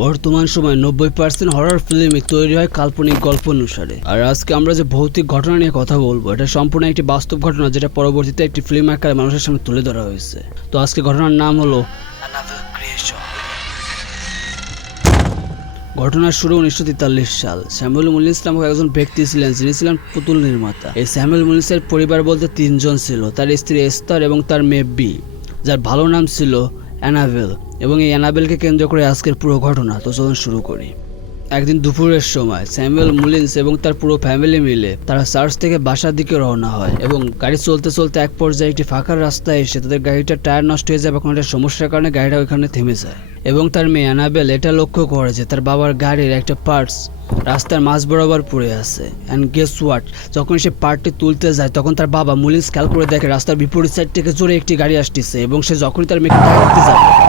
বর্তমান সময়ে 90% হরর ফিল্মই তৈরি হয় কাল্পনিক গল্প অনুসারে। আর আজকে আমরা যে ভৌতিক ঘটনা নিয়ে কথা বলবো, এটা সম্পূর্ণ একটি বাস্তব ঘটনা, যেটা পরবর্তীতে একটি ফিল্ম আকারে মানুষের সামনে তুলে ধরা হয়েছে। তো আজকে ঘটনার নাম হলো অ্যানাবেল ক্রিয়েশন। ঘটনার শুরু 1943 সাল। স্যামুয়েল মুলিন্স নামক একজন ব্যক্তি ছিলেন, যিনি ছিলেন পুতুল নির্মাতা। এই স্যামুয়েল মুলিন্সের পরিবার বলতে 3 জন ছিল, তার স্ত্রী এস্তার এবং তার মেয়ে বি, যার ভালো নাম ছিল অ্যানাবেল। এবং এই অ্যানাবেলকে কেন্দ্র করে আজকের পুরো ঘটনা। তো চলুন শুরু করি। একদিন দুপুরের সময় স্যামুয়েল মুলিন্স এবং তার পুরো ফ্যামিলি মিলে তারা চার্চ থেকে বাসার দিকে রওনা হয় এবং গাড়ি চলতে চলতে এক পর্যায়ে একটি ফাঁকা রাস্তায় এসে তাদের গাড়িটার টায়ার নষ্ট হয়ে যায় বা কোনো একটা সমস্যার কারণে গাড়িটা ওইখানে থেমে যায়। এবং তার মেয়ে অ্যানাবেল এটা লক্ষ্য করে যে তার বাবার গাড়ির একটা পার্টস রাস্তার মাঝ বরাবর পড়ে আছে। অ্যান্ড গেস হোয়াট, যখন সে পার্টটি তুলতে যায় তখন তার বাবা মুলিন্স খেয়াল করে দেখে রাস্তার বিপরীত সাইড থেকে জোরে একটি গাড়ি আসতেছে এবং সে যখনই তার মেয়েকে টায়ার দিতে যাবে